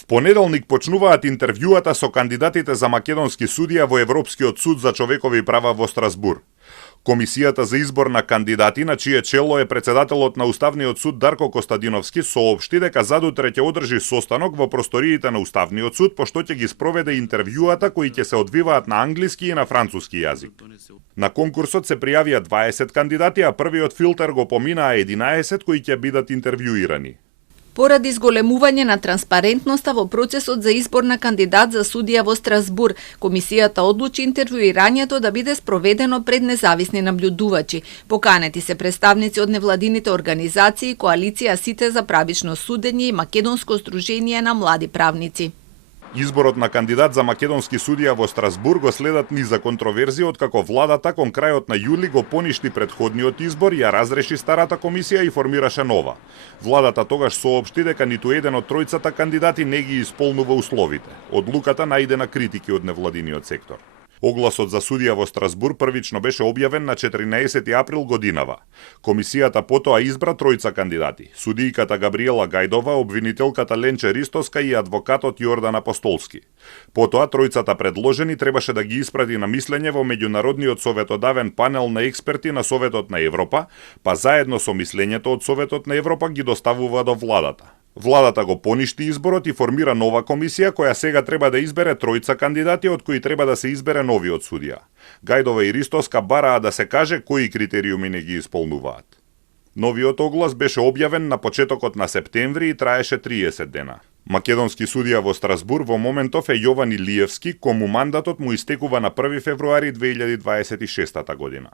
В понеделник почнуваат интервјуата со кандидатите за македонски судија во Европскиот суд за човекови права во Страсбур. Комисијата за избор на кандидати, на чие чело е председателот на Уставниот суд Дарко Костадиновски, соопшти дека задутре ќе одржи состанок во просториите на Уставниот суд, пошто ќе ги спроведе интервјуата кои ќе се одвиваат на англиски и на француски јазик. На конкурсот се пријавија 20 кандидати, а првиот филтер го поминаа 11 кои ќе бидат интервјуирани. Поради зголемување на транспарентноста во процесот за избор на кандидат за судија во Страсбур, комисијата одлучи интервјуирањето да биде спроведено пред независни наблюдувачи. Поканети се представници од невладините организации, коалиција Сите за правично судење и Македонско сдружение на млади правници. Изборот на кандидат за македонски судија во Страсбур го следат низа контроверзија откако владата кон крајот на јули го поништи претходниот избор, ја разреши старата комисија и формираше нова. Владата тогаш соопшти дека ниту еден од тројцата кандидати не ги исполнува условите. Одлуката најде на критики од невладиниот сектор. Огласот за судија во Страсбур првично беше објавен на 14 април годинава. Комисијата потоа избра тројца кандидати: судијката Габриела Гајдова, обвинителката Ленче Ристовска и адвокатот Јордан Апостолски. Потоа тројцата предложени требаше да ги испрати на мислење во меѓународниот советодавен панел на експерти на Советот на Европа, па заедно со мислењето од Советот на Европа ги доставува до владата. Владата го поништи изборот и формира нова комисија која сега треба да избере тројца кандидати, од кои треба да се избере новиот судија. Гајдова и Ристовска бараа да се каже кои критериуми не ги исполнуваат. Новиот оглас беше објавен на почетокот на септември и траеше 30 дена. Македонски судија во Страсбур во моментов е Јован Илиевски, кому мандатот му истекува на 1 февруари 2026 година.